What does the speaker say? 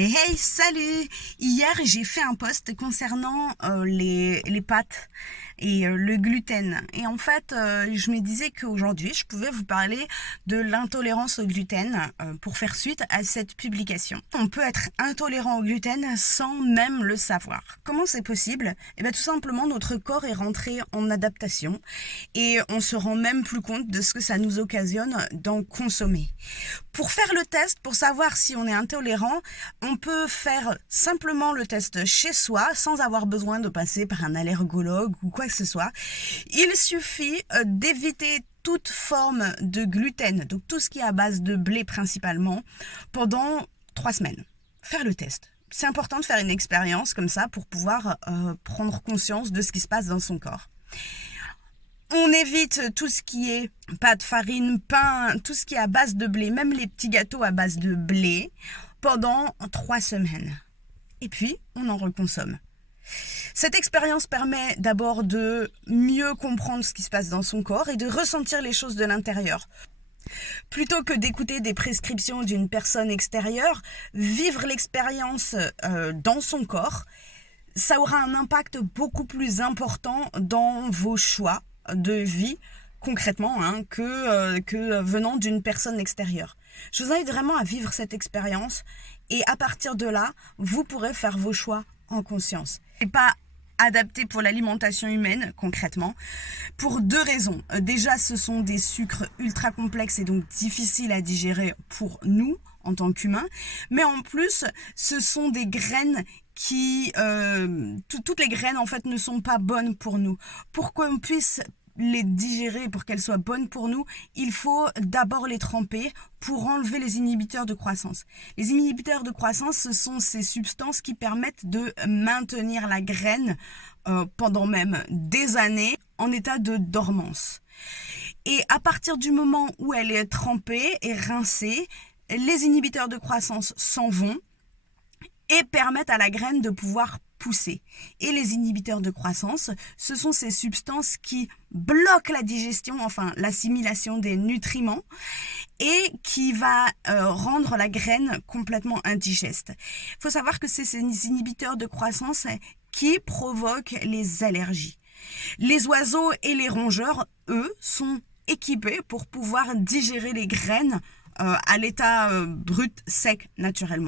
Hey, hey, salut! Hier, j'ai fait un post concernant les pâtes et le gluten. Et en fait, je me disais qu'aujourd'hui, je pouvais vous parler de l'intolérance au gluten pour faire suite à cette publication. On peut être intolérant au gluten sans même le savoir. Comment c'est possible? Eh bien, tout simplement, notre corps est rentré en adaptation et on se rend même plus compte de ce que ça nous occasionne d'en consommer. Pour faire le test, pour savoir si on est intolérant, on peut faire simplement le test chez soi sans avoir besoin de passer par un allergologue ou quoi que ce soit. Il suffit d'éviter toute forme de gluten, donc tout ce qui est à base de blé principalement, pendant 3 semaines. Faire le test. C'est important de faire une expérience comme ça pour pouvoir prendre conscience de ce qui se passe dans son corps. On évite tout ce qui est pâte, farine, pain, tout ce qui est à base de blé, même les petits gâteaux à base de blé, pendant 3 semaines. Et puis, on en reconsomme. Cette expérience permet d'abord de mieux comprendre ce qui se passe dans son corps et de ressentir les choses de l'intérieur. Plutôt que d'écouter des prescriptions d'une personne extérieure, vivre l'expérience dans son corps, ça aura un impact beaucoup plus important dans vos choix de vie concrètement que venant d'une personne extérieure. Je vous invite vraiment à vivre cette expérience et à partir de là, vous pourrez faire vos choix en conscience. C'est pas adapté pour l'alimentation humaine concrètement pour 2 raisons. Déjà, ce sont des sucres ultra complexes et donc difficiles à digérer pour nous en tant qu'humains, mais en plus, ce sont des graines qui toutes les graines en fait ne sont pas bonnes pour nous. Pour qu'on puisse les digérer, pour qu'elles soient bonnes pour nous, il faut d'abord les tremper pour enlever les inhibiteurs de croissance. Les inhibiteurs de croissance, ce sont ces substances qui permettent de maintenir la graine pendant même des années en état de dormance. Et à partir du moment où elle est trempée et rincée, les inhibiteurs de croissance s'en vont et permettent à la graine de pouvoir pousser. Et les inhibiteurs de croissance, ce sont ces substances qui bloquent la digestion, enfin l'assimilation des nutriments et qui va rendre la graine complètement indigeste. Il faut savoir que c'est ces inhibiteurs de croissance qui provoquent les allergies. Les oiseaux et les rongeurs, eux, sont équipés pour pouvoir digérer les graines à l'état brut, sec, naturellement.